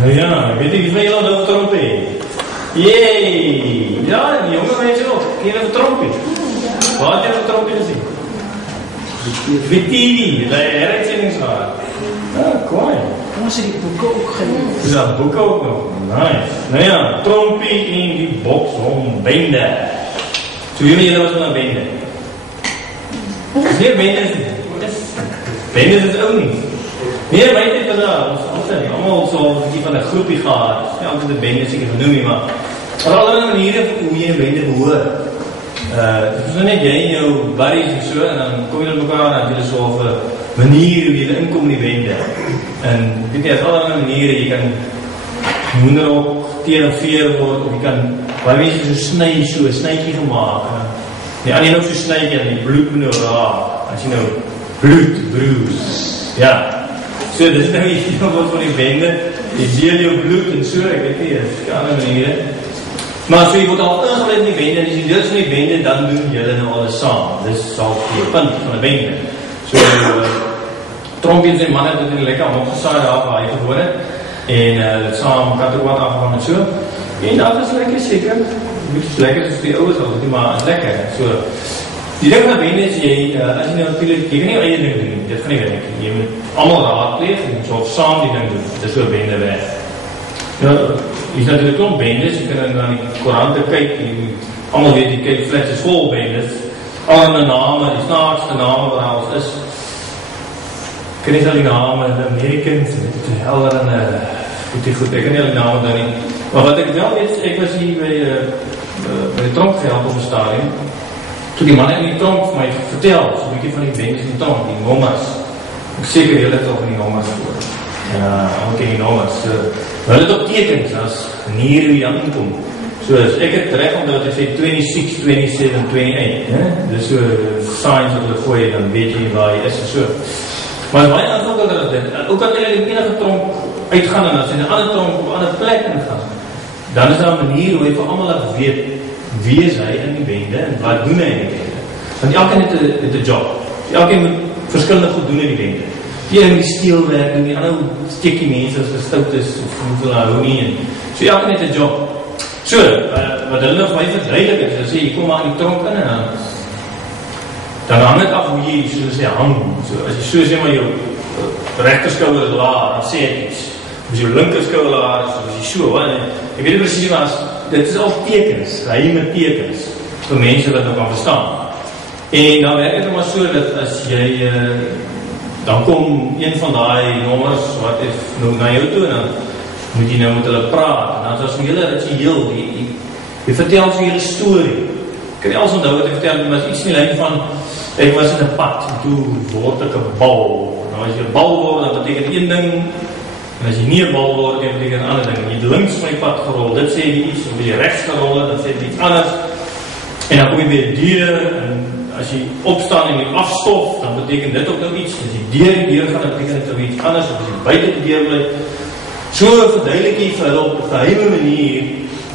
Nou ja, weet jy van julle nou trompie? Jee! Ja, die jonge mense ook. Ken jy trompie? Waar het jy trompie gezien? VTV, die heruitsendingsaar. Ja, kwaai. Ons het die boeke ook gelees. Is dat boeke ook nog? Nice. Nou ja, trompie en die boks om bende. So julle was maar bende. Is nie bende nie. Bende is ook nie. Nee, my het was daar, ons altyd, allemaal so 'n bietjie van 'n groepie gehad. Ja, altyd 'n bende seker genoem nie, maar op allerlei maniere hoe jy 'n bende behoort. Dit is net jy en jou buddies en so, en dan kom jy met mekaar en jy is so 'n manier hoe jy inkom in die bende. En weet jy, as allerlei maniere, jy kan hoender op teer en veer word, of jy kan, waar mense so sny, so 'n snytjie gemaak, en die ander ook so snytjie, en die bloed moet nou raak, as jy nou bloed bruise, ja. So, dit is nou iets wat van die bende, jy deel jou bloed en so, ek weet nie, is ander maniere. Maar so, jy word al ingeleid in die bende, en as jy deel van die bende, dan doen julle nou alles saam. Dit is al die punt van die bende. So, Trompies en manne het dit lekker opgesaai daar waar hy gewoon het, en saam katterwaat afgaan en so. En dat is lekker seker, moet so lekker soos die ouers al, maar is lekker. So, die ding van bende is, as jy nou natuurlijk, jy kan nie eie ding doen, dit gaan nie werk. Jy moet allemaal raadpleeg, jy moet so saam die ding doen, dit is so bende weg. Ja, jy is natuurlijk klomp bendes, jy kan dan die koerante kyk, jy moet allemaal weet, jy kyk flats is vol bendes, allerlei name, die snaakste name waar alles is. Ek ken nie al die name, die Americans, allerlei, goed, ek ken nie al die name daar nie. Maar wat ek wel weet, ek was hier by die tronk gehad op die stadium, toe die man in die tronk vir my vertel, so 'n bietjie van die bendes in die tronk, die nommers. Ek seker julle het al van die nommers gehoor. Ja, ook die nommers. Hulle het ook tekens as manier hoe jy aankom. So as ek het reg omdat ek sê 26, 27, 28, dis so signs wat hulle gooi, dan weet jy waar jy is en so. Maar baie aanvankelijk dat dit, ook al jy in enige tronk uitgaan en as jy in 'n ander tronk op 'n ander plek ingaan, dan is daar 'n manier hoe jy vir almal weet wie is hy in die bende en wat doen hy in die bende. Want elkeen het 'n job. Elkeen moet verskillende goed doen in die bende. Die een die steelwerk en die ander steekie mense as gestout is of hoeveel hou nie. En so elkeen het 'n job. So, wat hulle nog my verduidelik is, hulle sê, jy kom maar in die tronk in en dan hang het af hoe jy, soos jy hang. So, as jy so sê maar jou regterskouer is laag, dan sê ek iets. As jou linkerskouer laag is, as jy so, ek weet nie precies maar, dit is al tekens, geheime tekens, vir mense wat nou kan verstaan. En dan werk het maar so, dat as jy, dan kom een van die nommers, wat is nou na jou toe, dan moet jy nou met hulle praat, en dan is as hele ritueel, jy vertel so hele story. Ek kan nie alles onthou wat ek vertel, maar is iets in die lijn van, ek was in 'n pad, en toe word ek 'n bal. Nou as jy 'n bal word, dan beteken een ding, en as jy nie 'n bal word, dan beteken 'n ander ding. Jy het links van die pad gerol, dit sê jy iets, of as jy rechts gerol, dan sê jy iets anders, en dan kom jy weer deur, en as jy opstaan en jy afstof, dan beteken dit ook nou iets, as jy deur gaan, dan beteken dit nou iets anders, of as jy buiten die deur bly, so verduidelik jy vir hulle op 'n geheime manier,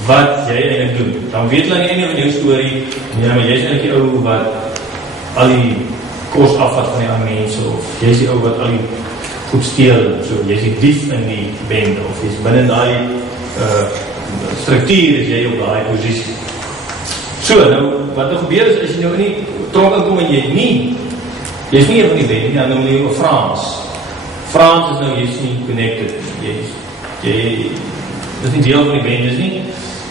wat jy eintlik doen. Dan weet hulle aan die einde van jou storie, ja, maar jy is eintlik die ou wat al die kos afvat van die ander mense, of jy is die ou wat al die goed steel, so jy is die dief in die bende, of jy is binne die struktuur, is jy op die posisie. So, nou, wat nou gebeur is, as jy nou in die tronk inkom en jy is nie een van die bende, dan noem jy Frans. Frans is nou, jy is nie connected, jy is nie deel van die bendes nie.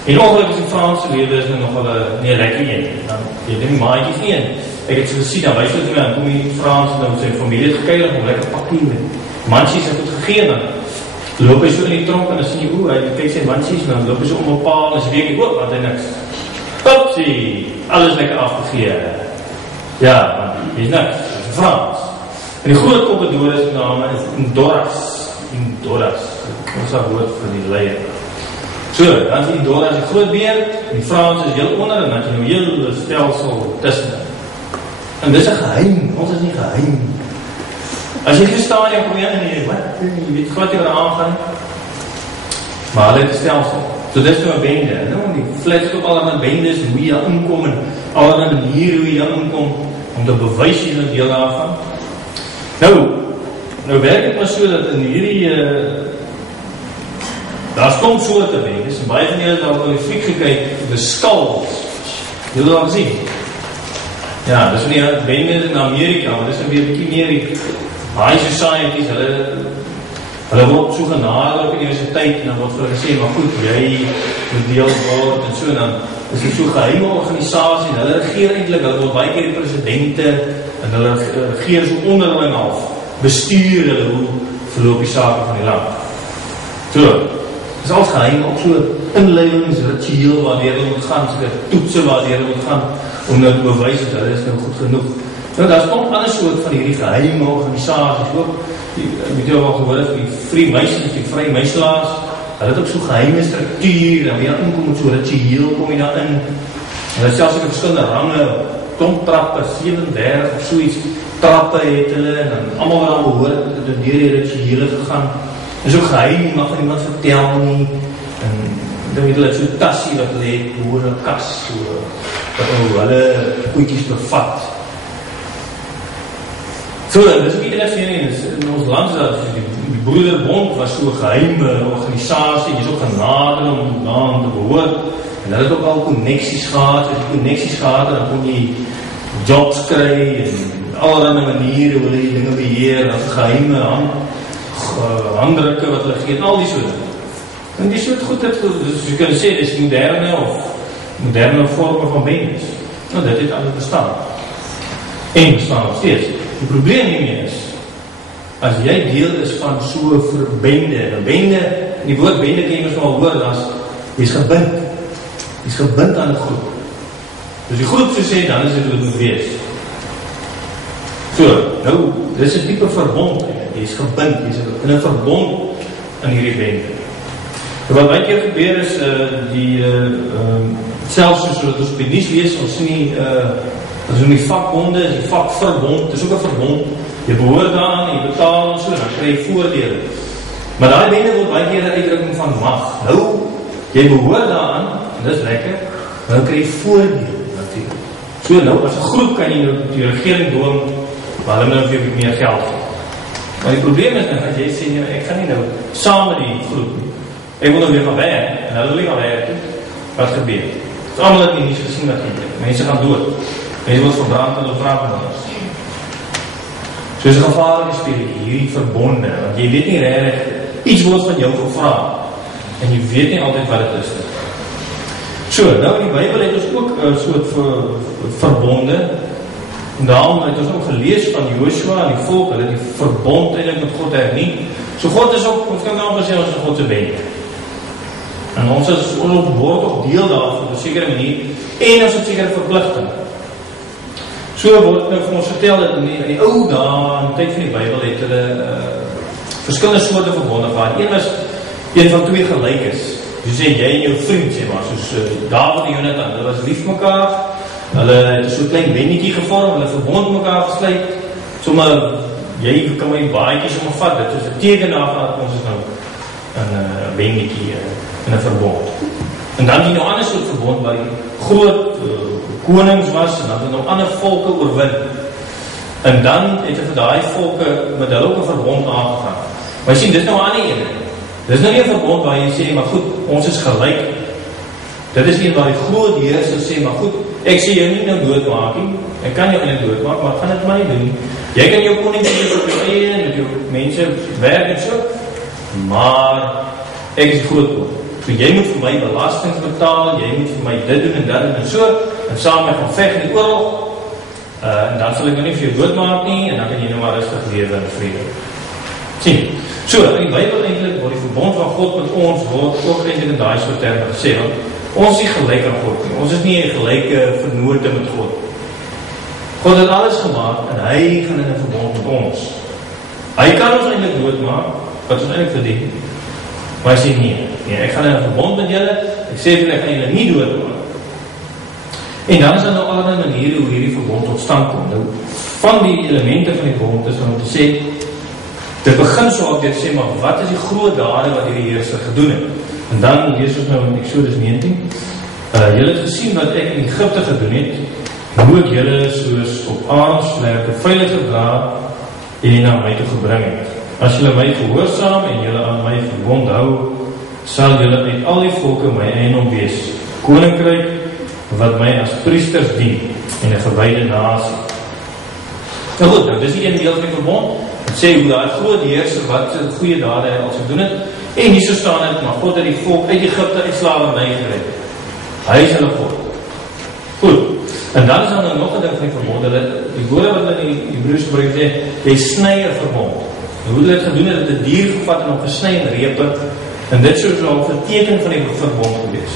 En ongelukkig is die Franse lewe is nou nogal nie lekker een. Dan, jy dink die maatjies nie in. Ek het so gesien, dan wys dit my aan, kom die Frans nou met sy familie het gekeilig om lekker pakkie met mansies het goed gegeen, dan loop hy so in die tronk en dan sien jy, hy kyk sy mansies, dan loop hy so om 'n paal, en sy weet ek, wat hy niks. Upsie, alles lekker afgegee. Ja, want hy is niks, hy is Frans. En die groot Koppedoris name is Indoras, ons is woord vir die leier. So, dan is die Indoras die groot beer, en die Frans is heel onder, en dan het jy nou heel stelsel tussen. En dis 'n geheim, ons is nie geheim. As jy nie verstaan, jy probeer in die, wat? Jy weet wat jy aangaan. Maar hulle het 'n stelsel. So dis nou 'n bende. Nou, die flits ook al bendes, hoe jy inkom, en al 'n manier hoe jy inkom, om te bewys jy nou deel daarvan. Nou werk het maar so, dat in hierdie Daar's kom soorte bendes, en baie van julle het al die fliek gekyk, The Skulls. Julle al gesien? Ja, dis nie bendes in Amerika, maar dis weer 'n bietjie meer die high societies, hulle word so genade op die universiteit, en dan word vir hulle gesê, maar goed, jy moet deel word, en so, dan is dit so geheime organisasie, en hulle regeer eintlik, hulle word baie keer die presidente, en hulle regeer so onderling af, bestuur hulle hoe verloop die sake van die land. So, is alles geheim, ook so inleidingsritueel waardeur hulle moet gaan, so toetse waardeur hulle moet gaan, om nou te bewys dat hulle is nou goed genoeg. Nou, daar is ook ander soort van hierdie geheime organisaties, ook, weet jy al gehoor het, die Freemasons, die Vrymeiselaars, hulle het ook so geheime struktuur, en wie daar inkom met so ritueel, kom jy daar in, hulle selfs ook verskillende range, klomtrappe, 37 of soeits, trappe het hulle, en dan allemaal wat al gehoor het, het deur die rituele gegaan, en so geheim, jy mag van iemand vertel nie, en dan weet hulle so tassie wat hulle het, hoor een kas, so, wat hulle koeitjies bevat. So, dit is nie enigste nie, in ons land is dat, die Broederbond was so een geheime organisasie, die is ook genader om aan te behoort, en hulle het ook al connecties gehad, dan kon jy jobs kry, en allerhande maniere hoe hulle die dinge beheer, dat geheime handdrukke wat hulle gegeet, al die soort. En die soort goed het, dus jy kan sê, dit is moderne vorme van bendes. Nou, dit het alles bestaan. En bestaan nog steeds. Die probleem hiermee is, as jy deel is van so verbende, en bende, die woord bende kan jy ons maar hoor, jy is gebind. Jy is gebind aan die groep. Dus die groep so sê, dan is dit hoe het moet wees. So, nou, dit is 'n diepe verbond, jy is gebind, jy is in 'n verbond aan hierdie bende. Wat baie keer gebeur is, selfs soos wat ons op die nuus lees, ons nie, as die vakbonde, die vakverbond, dit is ook 'n verbond, jy behoort daaraan, jy betaal en so, dan kry jy voordele. Maar daai bende word baie keer 'n uitdrukking van mag. Nou, jy behoort daaraan, en dis lekker, nou kry jy voordele, natuurlijk. So nou, as 'n groep kan jy nou die regering dwing, maar hulle moet nou meer geld gee. Maar die probleem is nou, as jy sê, ek gaan nie nou saam met die groep nie. Ek wil nou weer gaan werk, en hulle wil nie gaan werk, wat gebeur? Het is allemaal het nie gesien wat gebeur. Mense gaan dood. Mense word verbrand en hulle vraag van ons. So is 'n gevaarlike speletjie, hierdie verbonde, want jy weet nie regtig, iets word van jou gevra, en jy weet nie altyd wat het is. So, nou in die Bybel het ons ook 'n soort verbonde, en daarom het ons ook gelees van Joshua en die volk, hulle die verbond eintlik met God hernie. So God is ook, ons kan nou gesê, ons is God se bende. En ons word ook deel daarvan op 'n sekere manier, en ons het sekere verpligting. So word nou vir ons vertel dat in die ou dae, in die tyd van die Bybel, het hulle verskillende soorte verbonde gehad. Een was een van twee gelyk is. So sê jy en jou vriend, sê maar, soos David en Jonathan, hulle was lief mekaar, hulle het so 'n klein bennetjie gevorm, hulle verbond mekaar gesluit, sommer, jy kan my baadjie sommer vat, dit is 'n teken daarvan dat ons is nou 'n bennetjie, in 'n verbond. En dan die nou ander soort verbond, waar die groot konings was, en dan het nou ander volke oorwin. En dan het vir daai volke met hulle ook 'n verbond aangegaan. Maar jy sien, dit is nou 'n ander een. Dit is nou nie 'n verbond waar jy sê, maar goed, ons is gelyk. Dit is een waar die groot Heer sal sê, maar goed, ek sê jou nie nou doodmaak nie. Ek kan jou eintlik doodmaak, maar ek gaan dit maar nie doen. Jy kan jou koning wees op jou eie, met jou mense werk en so, maar ek is groot koning. So jy moet vir my belasting betaal, jy moet vir my dit doen en dat doen en so, en saam met gaan veg in die oorlog, en dan sal ek nou nie vir jou doodmaak nie, en dan kan jy nou maar rustig lewe in vrede. Sien, so, in die Bybel eintlik word die verbond van God met ons word ook eintlik in daai soort terme gesê, want ons is nie gelyk aan God nie, ons is nie 'n gelyke vennote met God. God het alles gemaak, en hy gaan in 'n verbond met ons. Hy kan ons eintlik doodmaak, wat ons eintlik verdien, maar hy sê nee, ek gaan in 'n verbond met julle, ek sê vir ek gaan julle nie doodmaak. En dan is daar nou allerlei maniere hoe hierdie verbond tot stand kom. Nou, van die elemente van die verbond is om te sê, dit begin so op dit sê, maar wat is die groot dade wat hierdie Heerser gedoen het? En dan lees ons nou in Exodus 19, julle het gesien wat ek in Egipte gedoen het, hoe ek julle soos op aardsvlerke veilig gedra en na my toe gebring het. As julle my gehoorsaam en julle aan my verbond hou, sal julle uit al die volke my eiendom wees, koninkryk wat my as priesters dien, en 'n gewyde nasie. Nou goed, nou dis die een deel van die verbond, het sê hoe daar groot heerser, wat goeie dade hy al gedoen het, en hier so staan het, maar God het die volk uit Egypte uit slavernij gered. Hy is hulle God. Goed, en dan is dan nog 'n ding van die verbond, die woorde wat in die Hebreëus gebruik sê, jy sny 'n verbond. En hoe hulle het gedoen het, 'n dier gevat en hom gesny in repe, en dit soos al 'n teken van die verbond gewees.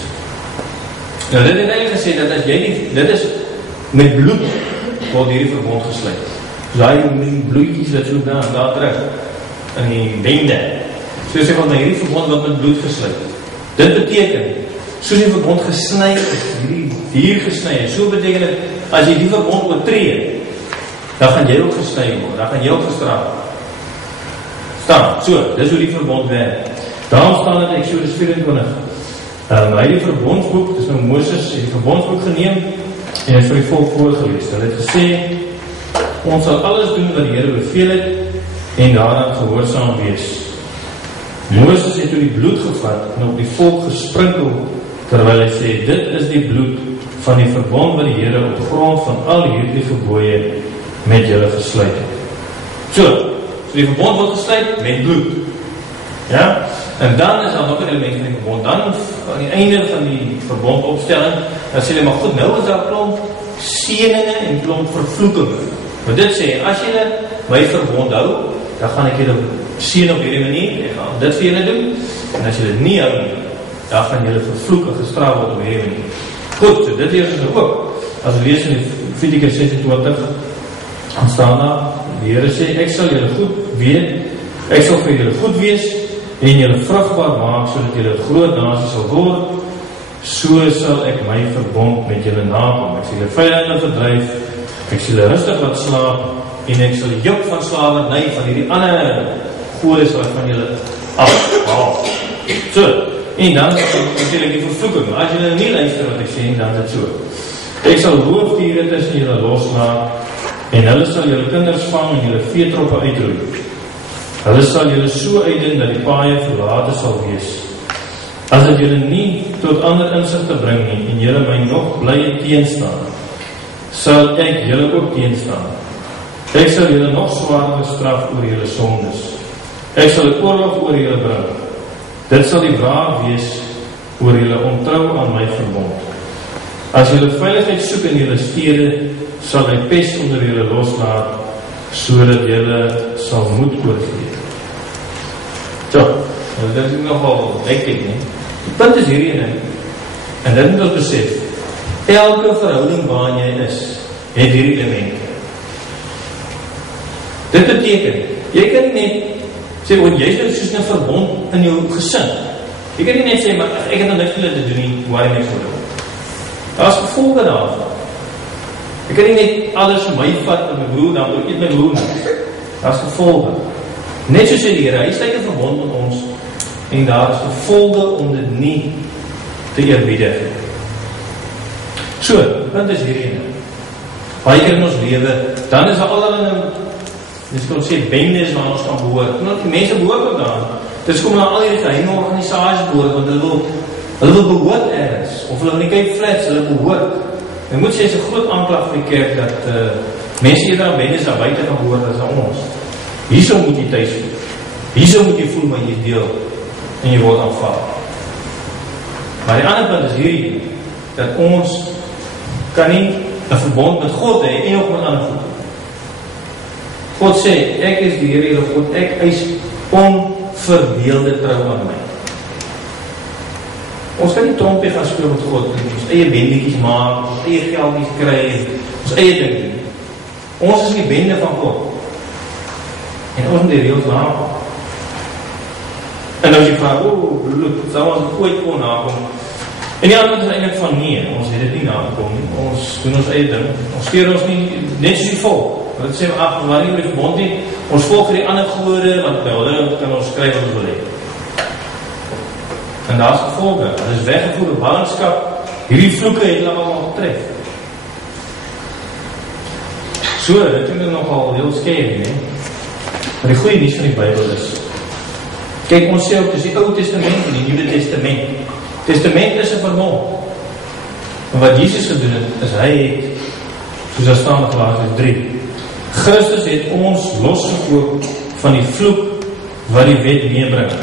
Nou dit het eintlik gesê, dat as jy dit is met bloed, word hierdie verbond gesluit. So hy met die bloedjies wat so daar terug, in die bende, so sê van hierdie verbond wat met bloed gesluit. Dit beteken, soos die verbond gesny is, hierdie dier gesny is, so beteken dit, as jy die verbond oortree, dan gaan jy ook gesny word, dan gaan jy ook gestraf. Staan, so, dis hoe die verbond werk. Daarom staan het in Exodus 24. Hy die verbondsboek, dis nou Moses, die verbondsboek geneem, en het vir die volk voorgelees. Hulle het gesê, ons sal alles doen wat die Here beveel het, en daaraan gehoorsaam wees. Moses het toe die bloed gevat, en op die volk gesprinkel, terwyl hy sê, dit is die bloed van die verbond wat die Here op grond van al hierdie gebooie met julle gesluit het. So die verbond word gesluit met bloed. Ja? En dan is daar nog 'n element van die verbond. Dan aan die einde van die verbondopstelling, dan sê hulle, maar goed, nou is daar klomp seëninge en klomp vervloekinge. Maar dit sê, as julle my verbond hou, dan gaan ek julle seën op hierdie manier, ek gaan dit vir julle doen, en as julle nie hou nie, dan gaan julle vervloek en gestraf word op hierdie manier. Goed, so dit leer ons ook. As we lees in Levitikus 26, dan staan daar, die Here sê, ek sal julle goed weet, ek sal vir julle goed wees, en julle vrugbaar maak, sodat julle groot nasie sal word, so sal ek my verbond met julle nakom. Ek sal julle vyande verdryf, ek sal julle rustig laat slaap, en ek sal die juk van slavernij van hierdie ander godes wat van julle afhaal. So, en dan natuurlijk die vervloeking. As julle nie luister wat ek sê, dan is dit so. Ek sal roofdiere tussen julle loslaat, en hulle sal julle kinders vang en julle veetroppe uitroei. Hulle sal julle so uitdien dat die paaie verlate sal wees. As dit julle nie tot ander insigte bring nie, en julle my nog blye teenstaan, sal ek julle ook teenstaan. Ek sal julle nog swaarder straf oor julle sondes. Ek sal 'n oorlog oor julle bring. Dit sal die wraak wees oor julle ontrou aan my verbond. As julle veiligheid soek in julle stede, sal hy pes onder julle loslaat, sodat julle sal moed oorgee. So, dit is nogal hektiek, nie? Die punt is hierdie, en dit moet ons besef, elke verhouding waarin jy is, het hierdie elemente. Dit beteken, jy kan nie net sê, want jy is soos 'n verbond in jou gesin. Jy kan nie net sê, maar ek het nog niks vir te doen nie, waar jy niks voor doen. Daar is gevolge daarvan. Ek kan nie net alles vir my vat en my broer, dan moet ek my broer nie. Daar is gevolge. Net soos die Here, hy sluit 'n verbond met ons, en daar is gevolge om dit nie te eerbiedig. So, die punt is hierdie. Baie keer in ons lewe, dan is daar allerlei, dis kan ons sê, bendes waar ons kan behoort. Want die mense behoort ook daar. Dis kom na al die geheime organisasies behoort, want hulle wil behoort ergens, of hulle nie kyk flats, hulle behoort. Ek moet sê, is 'n groot aanklag vir die kerk, dat mense eerder aan bendes daar buiten kan behoort as aan ons. Hierso moet jy thuis voel. Hierso moet jy voel, maar jy deel, en jy word aanvaar. Maar die ander punt is hierdie, dat ons kan nie 'n verbond met God hê, en ook met ander goed. God sê, ek is die Here jou God, ek eis onverdeelde trou aan my. Ons kan nie trompie gaan speel met God, ons eie bendetjies maak, ons eie geldjies kry, ons eie ding doen. Ons is die bende van God. En ons moet die reëls nakom. En as jy vraag, bloed, sal ons ooit kon nakom? En die antwoord is eintlik van nee, ons het dit nie nagekom nie. Ons doen ons eie ding. Ons keer ons nie, net soos die volk. Dit sê, ag, waar nie met die verbond nie, ons volg vir die ander gode, want by hulle kan ons skryf wat ons wil hê. En daar is gevolge, dit is weggevoerde ballingskap, hierdie vloeke het hulle allemaal getref. So, dit is nogal heel scary, nie? Maar die goeie nuus van die Bybel is, Kyk ons sê ook, dis die Ou Testament en die Nuwe Testament. Testament is 'n verbond. En wat Jesus gedoen het, is hy het, soos daar staan in Galasiërs 3, Christus het ons losgekoop van die vloek wat die wet meebring,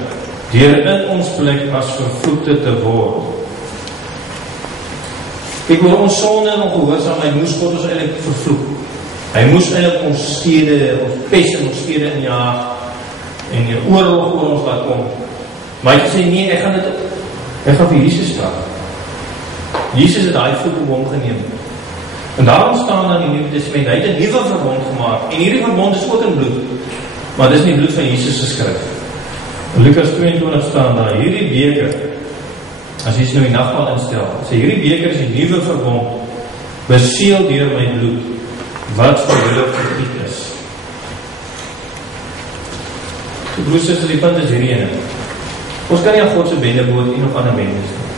deur in ons plek as vervloekte te word. Kyk, oor ons sonde en ongehoorsaamheid moes God ons eintlik vervloek. Hy moes eintlik ons stede, ons pes in ons stede injaag en die oorlog oor ons laat kom. Maar hy het gesê, nee, ek gaan vir Jesus straf. Jesus het daai vloek op hom geneem. En daarom staan dan in die Nuwe Testament, hy het 'n nuwe verbond gemaak. En hierdie verbond is ook in bloed. Maar dis nie bloed van Jesus geskryf. In Lukas 22 staan daar, hierdie beker, as jy nou die nagmaal instel, sê hierdie beker is die nuwe verbond, beseël deur my bloed, wat vir julle vergiet is. So broers, susters, die punt is hierdie ene. Ons kan nie aan God se bende behoort en of ander bendes nie.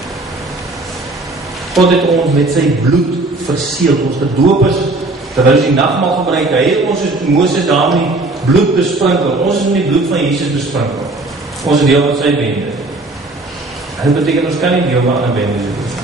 God het ons met sy bloed verseël, ons gedoop is, terwyl ons die nagmaal gebruik, hy het ons soos Moses daar met die bloed besprinkel, ons is met die bloed van Jesus besprinkel, ons is deel van sy bende. Dit beteken ons kan nie deel van ander bendes doen.